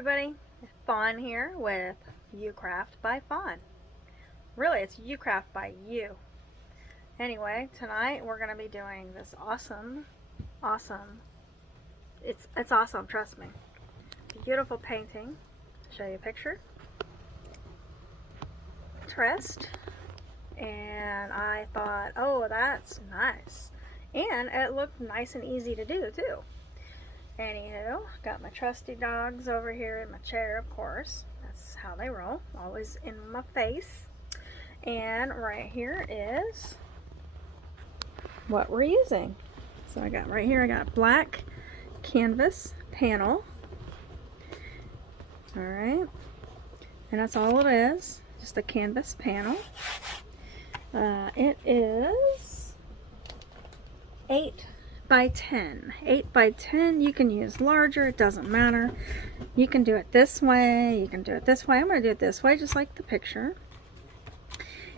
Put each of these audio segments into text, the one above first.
everybody, Fawn here with Ucraft by Fawn. Really, it's Ucraft by you. Anyway, tonight we're going to be doing this awesome, it's awesome, trust me. Beautiful painting. I'll show you a picture. Trest. And I thought, oh, that's nice. And it looked nice and easy to do too. Anywho, got my trusty dogs over here in my chair, of course. That's how they roll, always in my face. And right here is what we're using. So I got right here, I got black canvas panel. Alright, and that's all it is, just a canvas panel. It is 8 by 10. 8 by 10, you can use larger, it doesn't matter. You can do it this way, you can do it this way. I'm going to do it this way, just like the picture.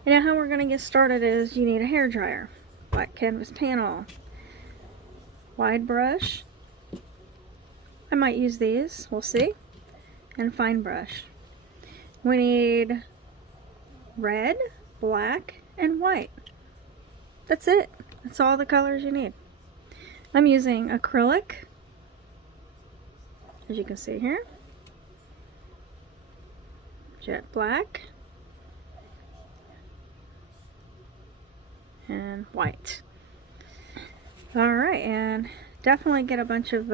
And now how we're going to get started is you need a hair dryer, black canvas panel, wide brush. I might use these, we'll see, and fine brush. We need red, black, and white. That's it. That's all the colors you need. I'm using acrylic, as you can see here, jet black, and white. Alright, and definitely get a bunch of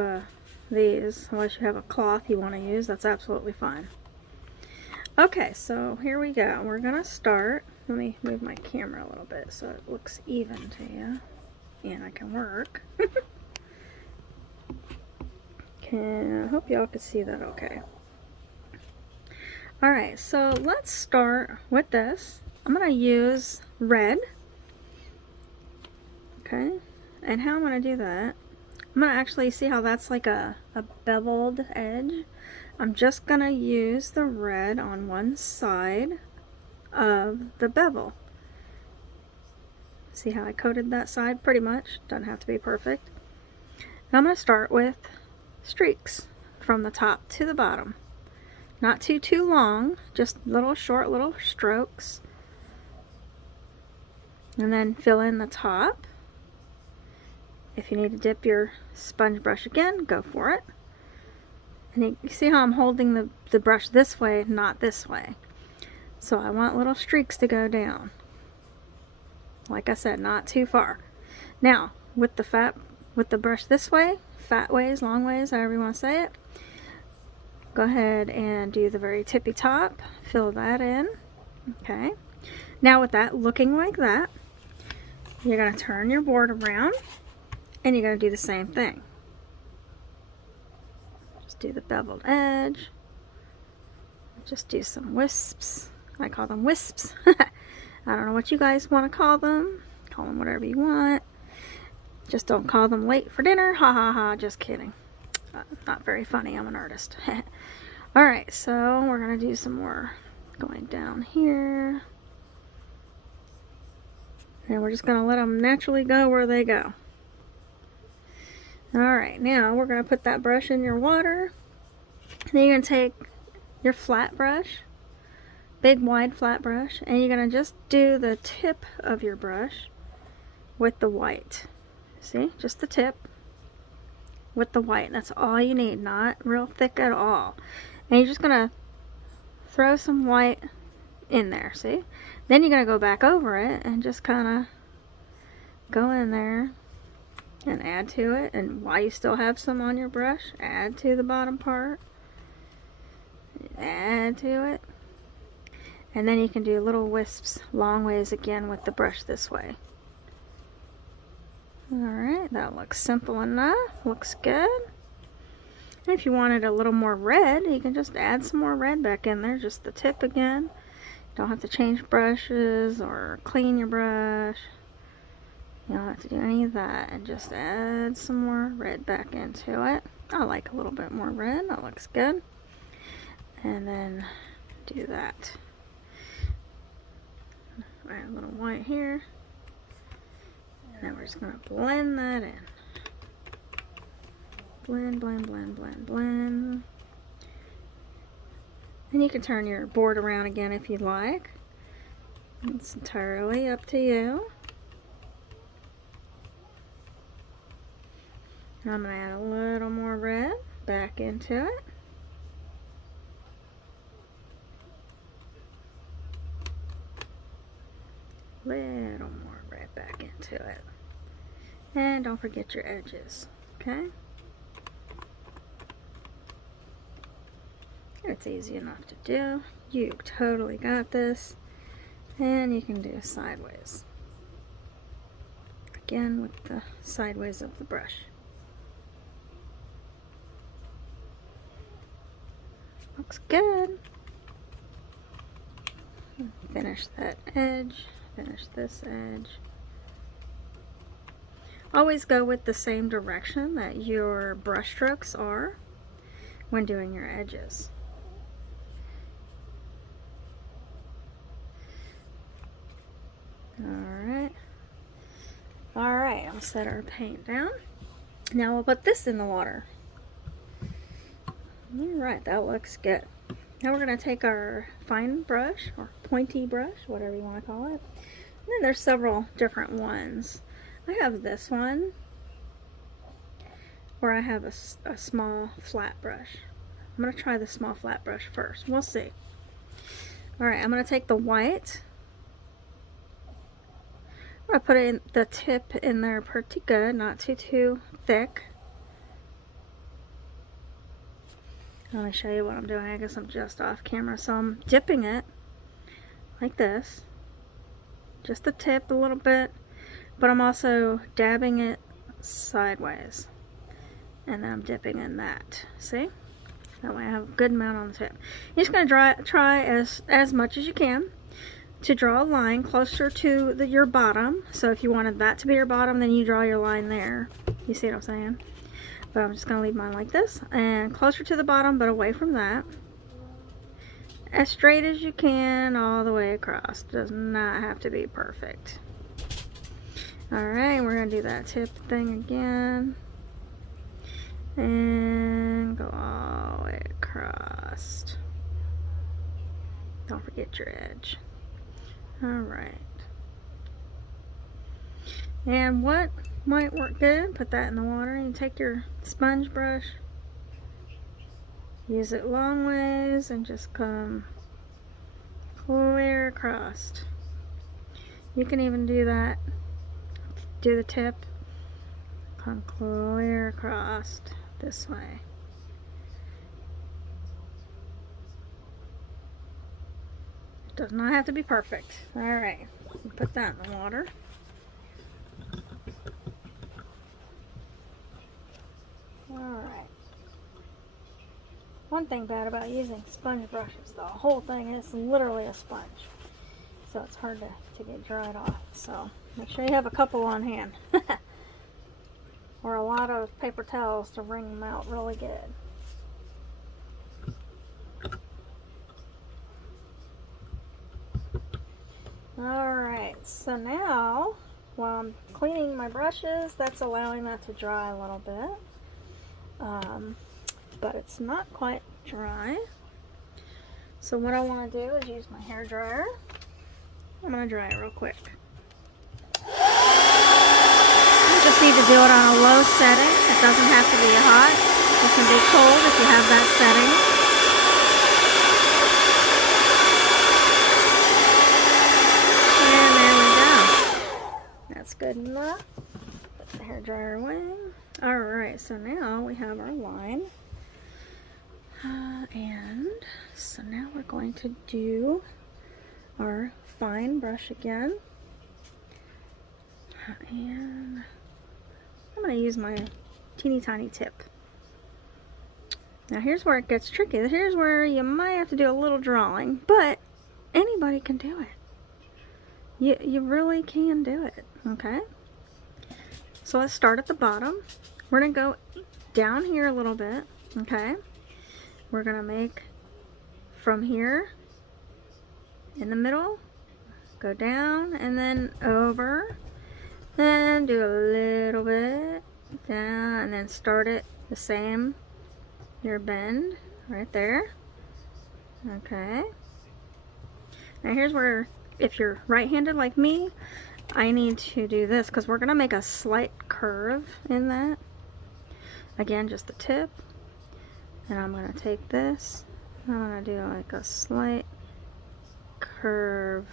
these, unless you have a cloth you want to use, that's absolutely fine. Okay, so here we go. We're going to start. Let me move my camera a little bit so it looks even to you. And I can work. I hope y'all can see that okay. Alright, so let's start with this. I'm going to use red. Okay, and how I'm going to do that, I'm going to actually see how that's like a beveled edge. I'm just going to use the red on one side of the bevel. See how I coated that side pretty much? Doesn't have to be perfect. And I'm going to start with streaks from the top to the bottom. Not too long, just little short little strokes. And then fill in the top. If you need to dip your sponge brush again, go for it. And you see how I'm holding the brush this way, not this way. So I want little streaks to go down. Like I said, not too far. Now, with the brush this way, fat ways, long ways, however you want to say it, go ahead and do the very tippy top, fill that in. Okay. Now with that looking like that, you're going to turn your board around and you're going to do the same thing. Just do the beveled edge. Just do some wisps. I call them wisps. I don't know what you guys want to call them. Call them whatever you want. Just don't call them late for dinner. Ha ha ha. Just kidding. Not very funny. I'm an artist. Alright, so we're going to do some more going down here. And we're just going to let them naturally go where they go. Alright, now we're going to put that brush in your water. Then you're going to take your flat brush, big wide flat brush, and you're going to just do the tip of your brush with the white. See, just the tip with the white. That's all you need, not real thick at all. And you're just going to throw some white in there, see? Then you're going to go back over it and just kind of go in there and add to it. And while you still have some on your brush, add to the bottom part. Add to it. And then you can do little wisps long ways again with the brush this way. Alright, that looks simple enough. Looks good. And if you wanted a little more red, you can just add some more red back in there. Just the tip again. Don't have to change brushes or clean your brush. You don't have to do any of that. And just add some more red back into it. I like a little bit more red. That looks good. And then do that. Add a little white here. And then we're just going to blend that in. Blend, blend, blend, blend, blend. And you can turn your board around again if you'd like. It's entirely up to you. I'm going to add a little more red back into it. Little more red back into it. And don't forget your edges, okay? It's easy enough to do. You totally got this. And you can do sideways. Again with the sideways of the brush. Looks good. Finish that edge. Finish this edge. Always go with the same direction that your brush strokes are when doing your edges. Alright, I'll set our paint down. Now we'll put this in the water. Alright, that looks good. Now we're going to take our fine brush, or pointy brush, whatever you want to call it. And then there's several different ones. I have this one, or I have a small flat brush. I'm going to try the small flat brush first. We'll see. Alright, I'm going to take the white. I'm going to put in the tip in there pretty good, not too thick. Let me show you what I'm doing. I guess I'm just off camera, so I'm dipping it like this. Just the tip a little bit, but I'm also dabbing it sideways. And then I'm dipping in that. See? That way I have a good amount on the tip. You're just going to try as much as you can to draw a line closer to your bottom. So if you wanted that to be your bottom, then you draw your line there. You see what I'm saying? But I'm just going to leave mine like this. And closer to the bottom, but away from that. As straight as you can all the way across. Does not have to be perfect. Alright, we're going to do that tip thing again. And go all the way across. Don't forget your edge. Alright. And what might work good, put that in the water, and take your sponge brush, use it long ways, and just come clear across. You can even do that, do the tip, come clear across this way. It does not have to be perfect. Alright, put that in the water. Alright. One thing bad about using sponge brushes, the whole thing is literally a sponge. So it's hard to get dried off. So make sure you have a couple on hand. Or a lot of paper towels to wring them out really good. Alright, so now while I'm cleaning my brushes, that's allowing that to dry a little bit. But it's not quite dry. So what I want to do is use my hair dryer. I'm going to dry it real quick. You just need to do it on a low setting. It doesn't have to be hot. It can be cold if you have that setting. And there we go. That's good enough. Put the hair dryer away. Alright, so now we have our line. And so now we're going to do our fine brush again. And I'm going to use my teeny tiny tip. Now here's where it gets tricky. Here's where you might have to do a little drawing, but anybody can do it. You really can do it, okay? So let's start at the bottom. We're going to go down here a little bit, okay? We're going to make from here in the middle, go down and then over, then do a little bit down and then start it the same, your bend right there, Okay. Now here's where, if you're right-handed like me, I need to do this because we're going to make a slight curve in that. Again, just the tip. And I'm going to take this. I'm going to do like a slight curve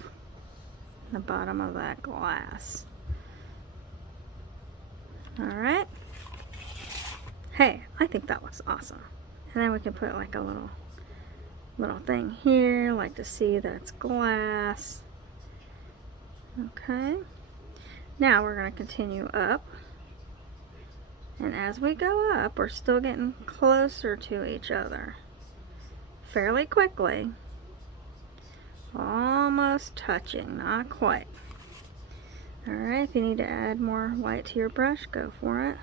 in the bottom of that glass. Alright. Hey, I think that looks awesome. And then we can put like a little thing here, like to see that it's glass. Okay. Now we're going to continue up. And as we go up, we're still getting closer to each other. Fairly quickly. Almost touching, not quite. Alright, if you need to add more white to your brush, go for it.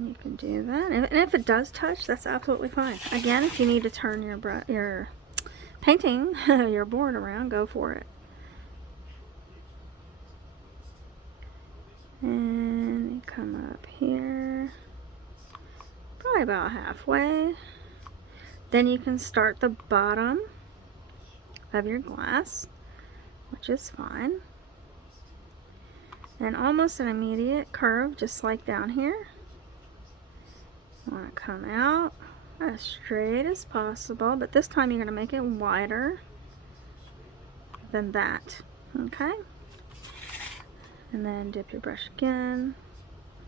You can do that. And if it does touch, that's absolutely fine. Again, if you need to turn your painting, your board around, go for it. And you come up here, probably about halfway. Then you can start the bottom of your glass, which is fine. And almost an immediate curve, just like down here. You want to come out as straight as possible, but this time you're going to make it wider than that. Okay? And then dip your brush again.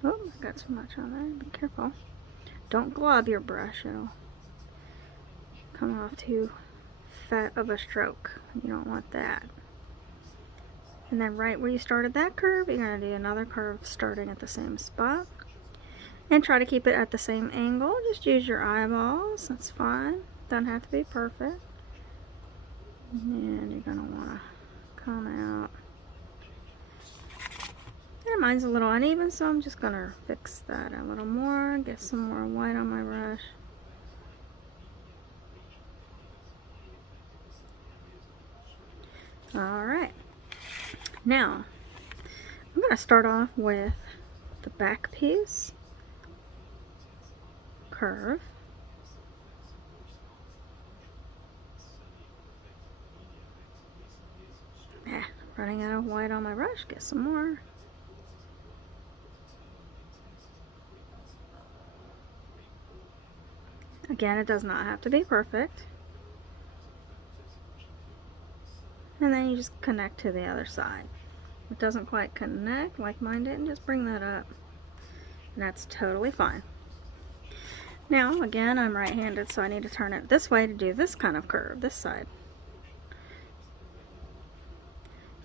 Oh, I got too much on there. Be careful. Don't glob your brush. It'll come off too fat of a stroke. You don't want that. And then right where you started that curve, you're going to do another curve starting at the same spot. And try to keep it at the same angle. Just use your eyeballs. That's fine. Doesn't have to be perfect. And you're going to want to come out. And mine's a little uneven, so I'm just going to fix that a little more. Get some more white on my brush. Alright. Now, I'm going to start off with the back piece. Curve. Running out of white on my brush. Get some more. Again, it does not have to be perfect. And then you just connect to the other side. If it doesn't quite connect, like mine didn't, just bring that up. And that's totally fine. Now, again, I'm right-handed, so I need to turn it this way to do this kind of curve, this side.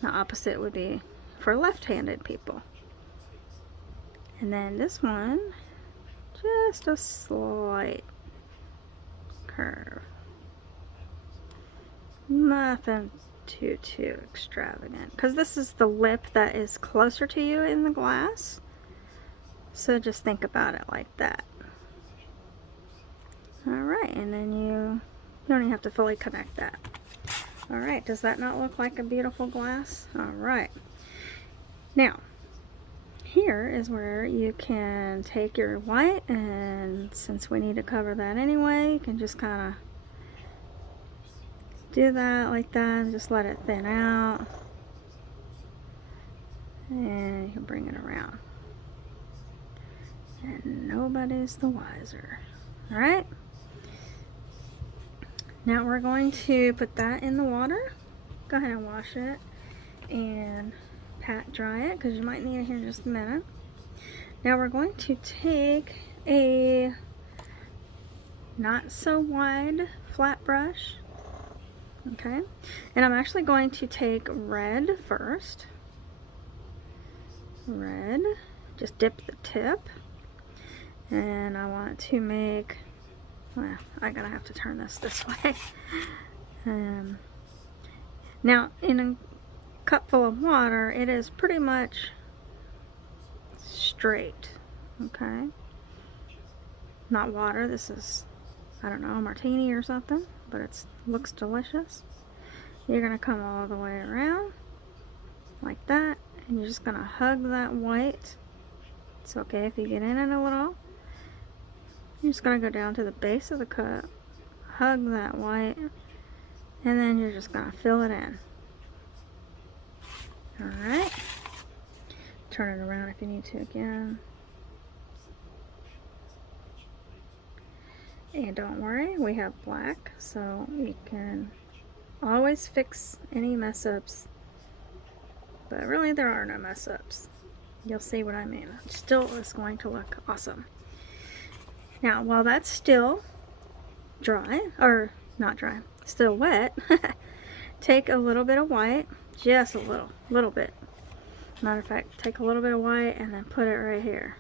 The opposite would be for left-handed people. And then this one, just a slight curve. Nothing too extravagant, because this is the lip that is closer to you in the glass. So just think about it like that. Alright, and then you don't even have to fully connect that. Alright, does that not look like a beautiful glass? Alright. Now, here is where you can take your white, and since we need to cover that anyway, you can just kind of do that like that and just let it thin out. And you can bring it around. And nobody's the wiser. Alright? Now we're going to put that in the water. Go ahead and wash it and pat dry it, because you might need it here in just a minute. Now we're going to take a not so wide flat brush. Okay, and I'm actually going to take red first. Red, just dip the tip, and I want to make, well, I'm gonna have to turn this way. Now, in a cup full of water, it is pretty much straight. Okay, not water. This is, I don't know, a martini or something, but it looks delicious. You're gonna come all the way around like that, and you're just gonna hug that white. It's okay if you get in it a little. You're just going to go down to the base of the cup, hug that white, and then you're just going to fill it in. Alright. Turn it around if you need to again. And don't worry, we have black, so you can always fix any mess ups. But really, there are no mess ups. You'll see what I mean. It still is going to look awesome. Now, while that's still dry, or not dry, still wet, take a little bit of white, just a little bit. Matter of fact, take a little bit of white and then put it right here.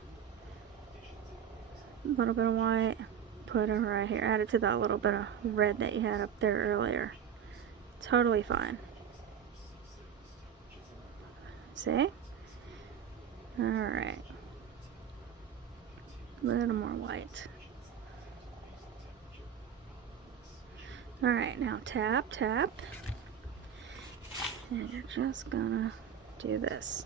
A little bit of white, put it right here. Add it to that little bit of red that you had up there earlier. Totally fine. See? Alright. A little more white. Alright, now tap, tap. And you're just gonna do this.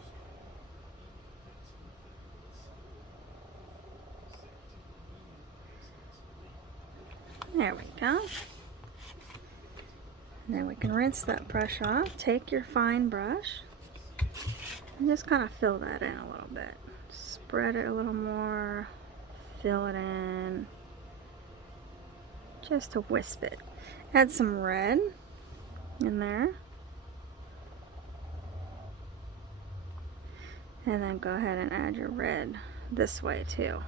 There we go. And then we can rinse that brush off. Take your fine brush and just kind of fill that in a little bit. Spread it a little more. Fill it in. Just to wisp it. Add some red in there. And then go ahead and add your red this way too.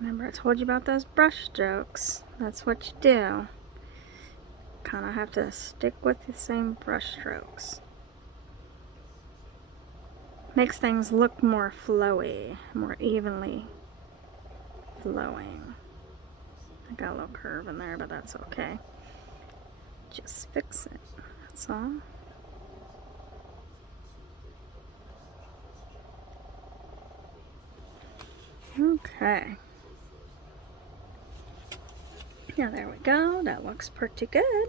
Remember I told you about those brush strokes. That's what you do. Kind of have to stick with the same brush strokes. Makes things look more flowy, more evenly flowing. I got a little curve in there, but that's okay. Just fix it, that's all. Okay. Yeah, there we go. That looks pretty good.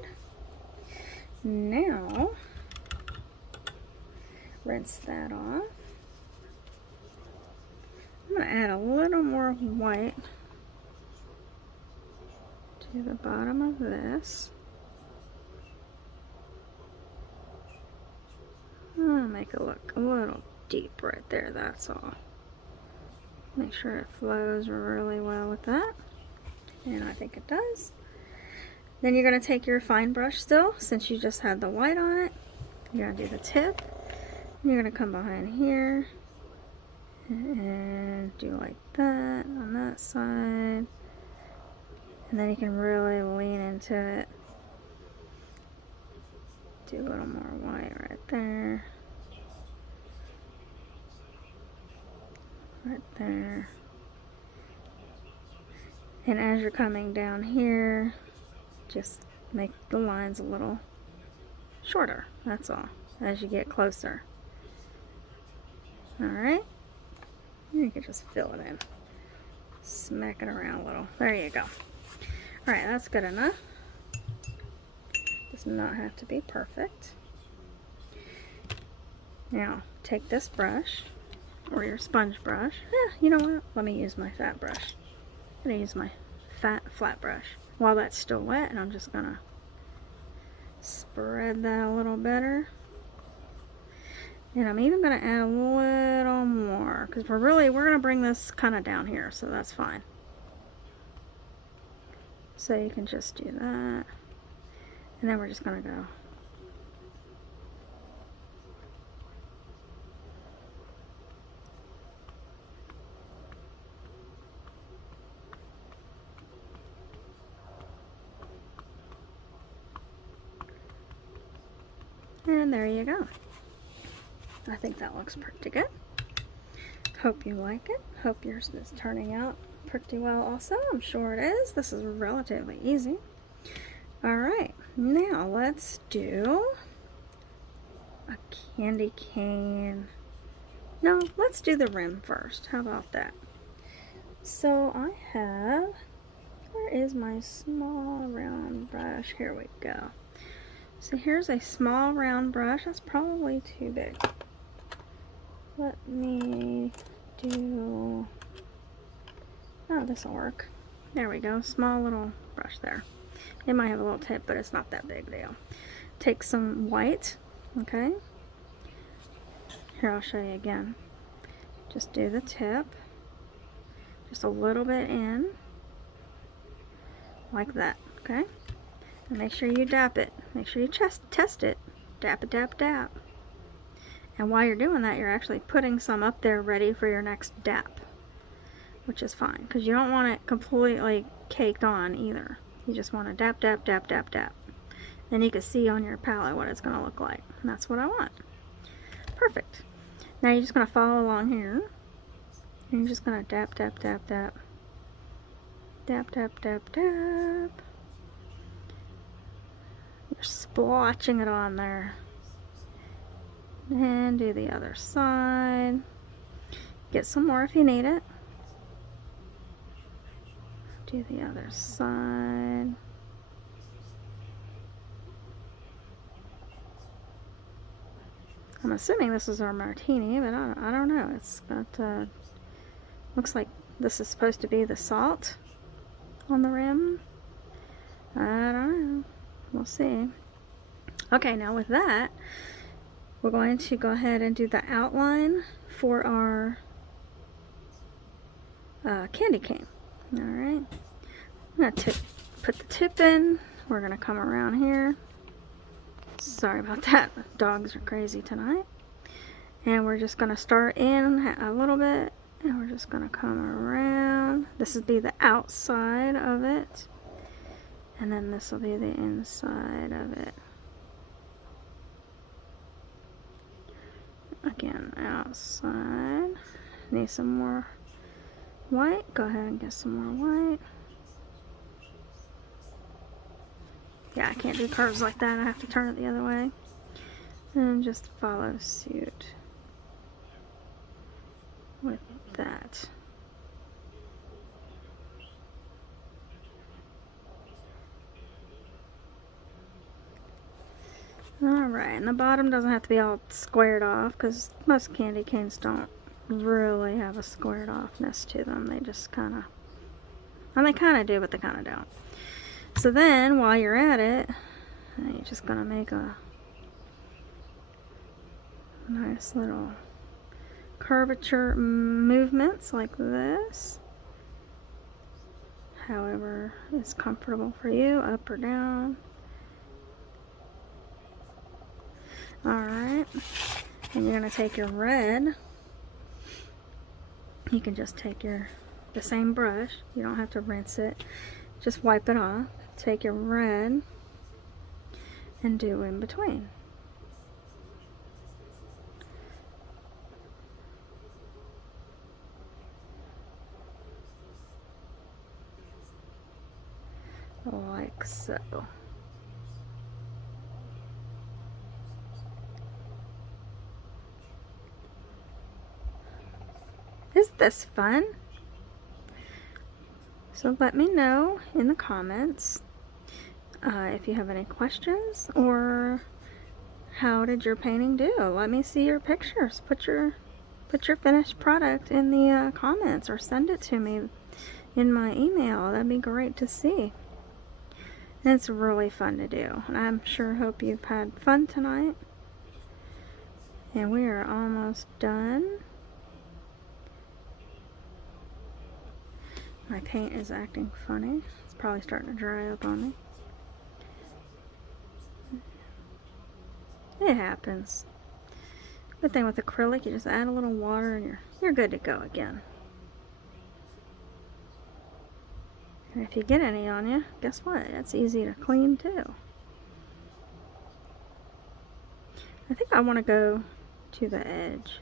Now, rinse that off. I'm going to add a little more white to the bottom of this. I'll make it look a little deep right there, that's all. Make sure it flows really well with that. And I think it does. Then you're going to take your fine brush still, since you just had the white on it. You're going to do the tip. And you're going to come behind here and do like that on that side. And then you can really lean into it. Do a little more white right there. Right there. And as you're coming down here, just make the lines a little shorter, that's all, as you get closer. Alright, you can just fill it in. Smack it around a little. There you go. Alright, that's good enough. Does not have to be perfect. Now, take this brush, or your sponge brush. You know what? Let me use my fat brush. I'm going to use my flat brush while that's still wet, and I'm just going to spread that a little better. And I'm even going to add a little more, because we're going to bring this kind of down here, so that's fine. So you can just do that. And then we're just going to go. And there you go. I think that looks pretty good. Hope you like it. Hope yours is turning out pretty well also. I'm sure it is. This is relatively easy. Alright, now let's do a candy cane. No, let's do the rim first. How about that? So I have, where is my small round brush? Here we go. So here's a small round brush. That's probably too big. Let me do, oh, this will work. There we go, small little brush there. It might have a little tip, but it's not that big deal. Take some white, okay? Here, I'll show you again. Just do the tip, just a little bit in, like that, okay? And make sure you dap it. Make sure you test it. Dap it, dap, dap. And while you're doing that, you're actually putting some up there ready for your next dap, which is fine, because you don't want it completely caked on either. You just want to dap, dap, dap, dap, dap. And you can see on your palette what it's going to look like. And that's what I want. Perfect. Now you're just going to follow along here. And you're just going to dap, dap, dap, dap. Dap, dap, dap, dap. You're splotching it on there. And do the other side. Get some more if you need it. Do the other side. I'm assuming this is our martini, but I don't know. It's got, looks like this is supposed to be the salt on the rim. I don't know. We'll see. Okay, now with that, we're going to go ahead and do the outline for our candy cane. Alright. I'm going to put the tip in. We're going to come around here. Sorry about that. Dogs are crazy tonight. And we're just going to start in a little bit. And we're just going to come around. This will be the outside of it. And then this will be the inside of it. Again, outside. Need some more white. Go ahead and get some more white. Yeah, I can't do curves like that. I have to turn it the other way. And just follow suit with that. Alright, and the bottom doesn't have to be all squared off, because most candy canes don't really have a squared offness to them. They just kind of, and they kind of do, but they kind of don't. So then, while you're at it, you're just going to make a nice little curvature movements like this. However is comfortable for you, up or down. Alright, and you're going to take your red. You can just take the same brush. You don't have to rinse it. Just wipe it off. Take your red and do in between. Like so. Is this fun? So let me know in the comments if you have any questions, or how did your painting do? Let me see your pictures. Put your finished product in the comments, or send it to me in my email. That'd be great to see. And it's really fun to do, and I'm sure hope you've had fun tonight. And we are almost done. My paint is acting funny. It's probably starting to dry up on me. It happens. Good thing with acrylic, you just add a little water and you're good to go again. And if you get any on you, guess what? It's easy to clean too. I think I want to go to the edge.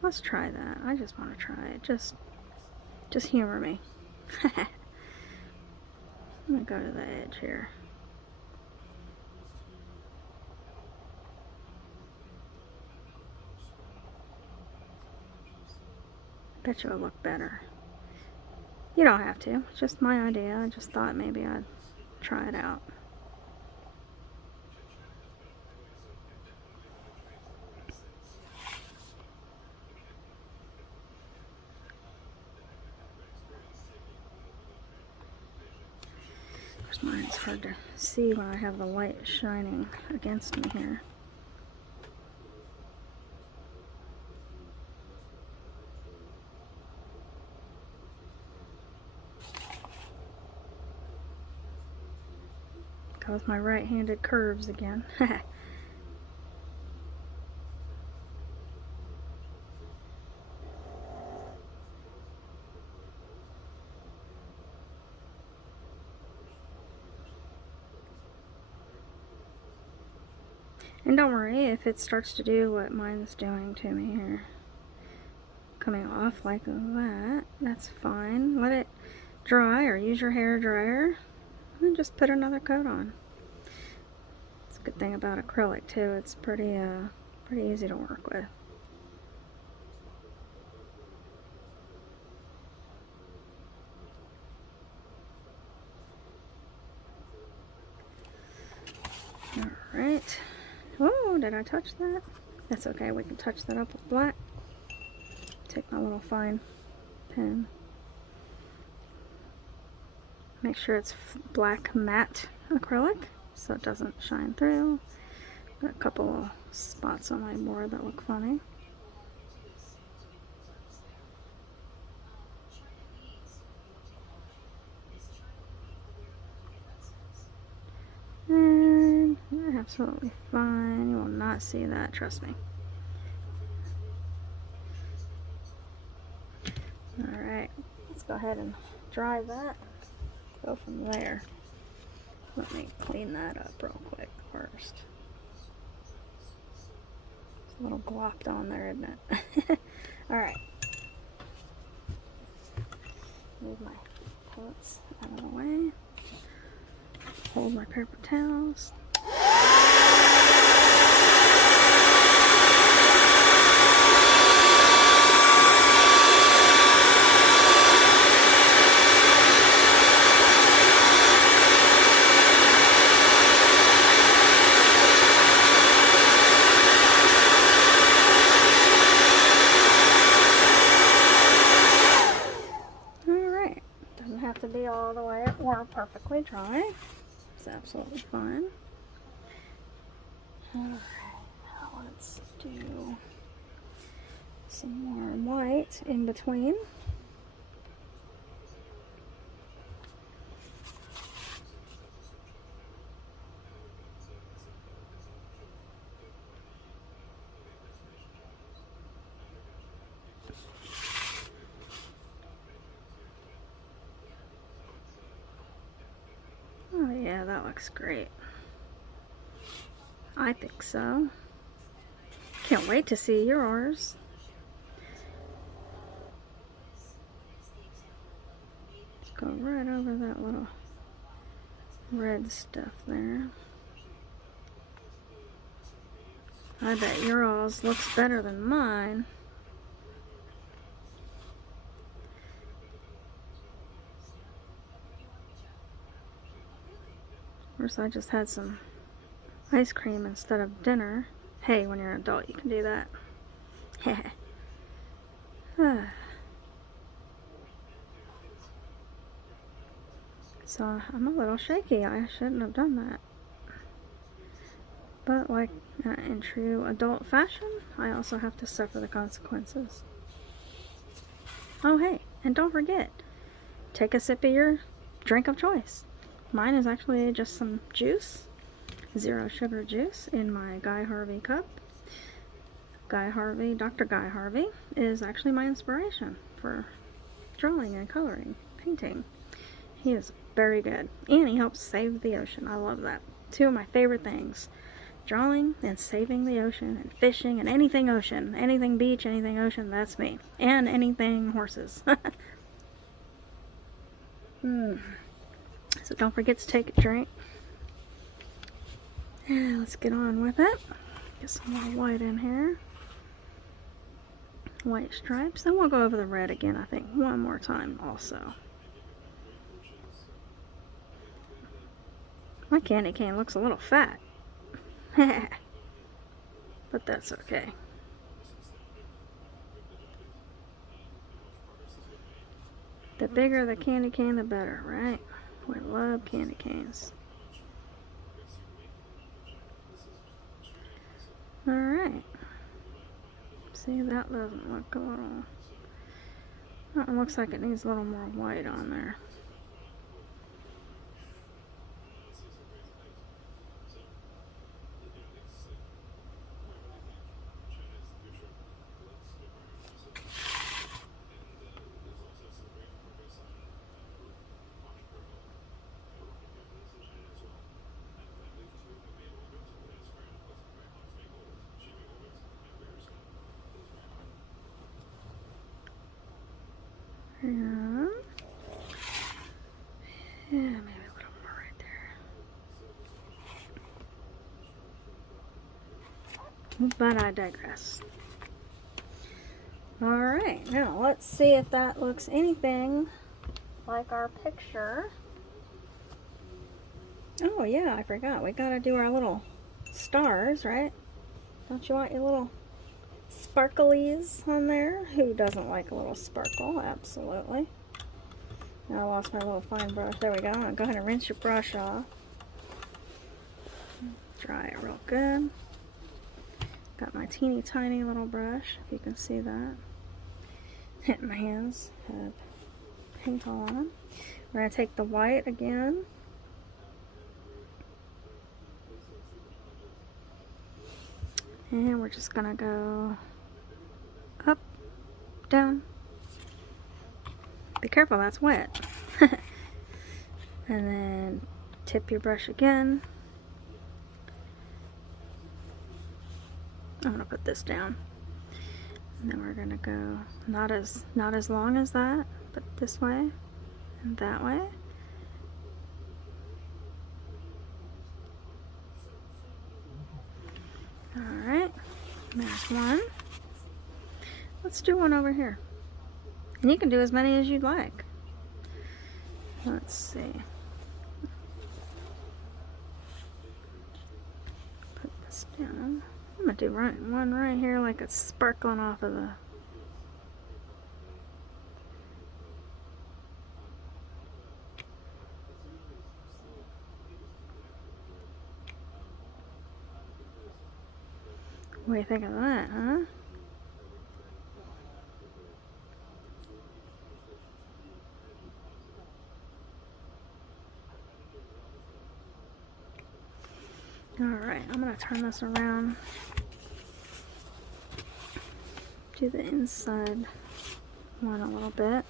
Let's try that. I just want to try it. Just humor me. I'm gonna go to the edge here. Bet you it'll look better. You don't have to. It's just my idea. I just thought maybe I'd try it out. Of course, mine's hard to see when I have the light shining against me here. With my right-handed curves again. And don't worry if it starts to do what mine's doing to me here. Coming off like that. That's fine. Let it dry or use your hair dryer and just put another coat on. It's a good thing about acrylic too. It's pretty easy to work with. Alright. Oh, did I touch that? That's okay, we can touch that up with black. Take my little fine pen. Make sure it's black matte acrylic so it doesn't shine through. Got a couple of spots on my board that look funny. And absolutely fine. You will not see that, trust me. Alright, let's go ahead and dry that. Go from there. Let me clean that up real quick first. It's a little glopped on there, isn't it? Alright. Move my paints out of the way. Hold my paper towels. To be all the way or perfectly dry. It's absolutely fine. Alright, now let's do some more white in between. Oh yeah, that looks great. I think so. Can't wait to see yours. Just go right over that little red stuff there. I bet yours looks better than mine. Of course, I just had some ice cream instead of dinner. Hey, when you're an adult, you can do that. So, I'm a little shaky. I shouldn't have done that. But, like in true adult fashion, I also have to suffer the consequences. Oh, hey, and don't forget, take a sip of your drink of choice. Mine is actually just some juice, 0 sugar juice in my Guy Harvey cup. Dr. Guy Harvey is actually my inspiration for drawing and coloring, painting. He is very good, and he helps save the ocean. I love that. 2 of my favorite things, drawing and saving the ocean, and fishing and anything ocean, anything beach, anything ocean, that's me. And anything horses. So don't forget to take a drink. Yeah, let's get on with it. Get some more white in here. white stripes. Then we'll go over the red again, I think, one more time also. My candy cane looks a little fat. But that's okay. The bigger the candy cane, the better, right? We love candy canes. Alright. See, that doesn't look a little... That one looks like it needs a little more white on there. Yeah. Yeah, maybe a little more right there. But I digress. Alright, now let's see if that looks anything like our picture. Oh yeah, I forgot. We gotta do our little stars, right? Don't you want your little sparklies on there? Who doesn't like a little sparkle? Absolutely. Now I lost my little fine brush. There we go. I'll go ahead and rinse your brush off. Dry it real good. Got my teeny tiny little brush, if you can see that. Hit my hands, have paint all on them. We're going to take the white again. And we're just going to go up, down. Be careful, that's wet. And then tip your brush again. I'm gonna put this down. And then we're gonna go not as long as that, but this way and that way. Alright, there's one. Let's do one over here. And you can do as many as you'd like. Let's see. Put this down. I'm gonna do one right here like it's sparkling off of the... What do you think of that, huh? Alright, I'm going to turn this around. Do the inside one a little bit.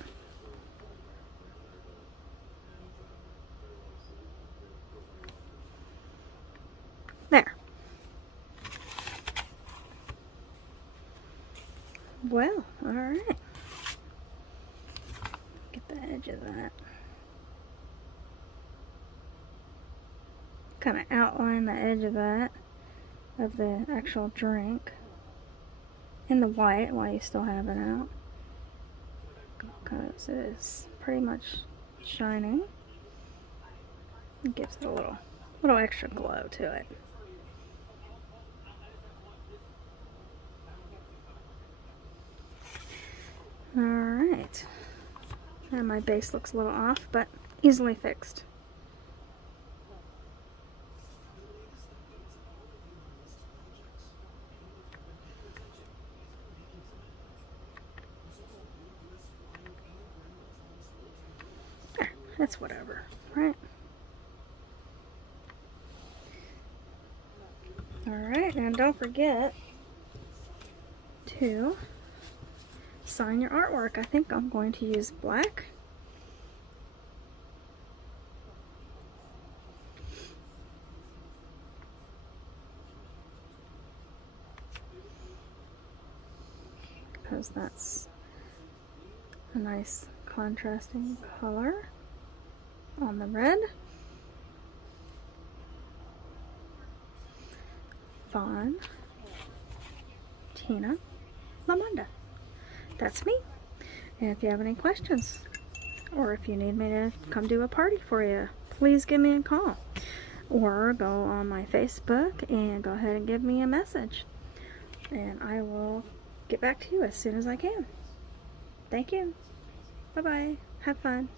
There. Well, alright. Get the edge of that. Kind of outline the edge of that, of the actual drink, in the white while you still have it out, because it is pretty much shining. It gives it a little extra glow to it. Alright, and my base looks a little off, but easily fixed. That's whatever, right? Alright, and don't forget to sign your artwork. I think I'm going to use black. Because that's a nice contrasting color on the red. Fawn, Tina, Lamunda. that's me. And if you have any questions, or if you need me to come do a party for you, please give me a call. Or go on my Facebook and go ahead and give me a message. And I will get back to you as soon as I can. Thank you. Bye-bye. Have fun.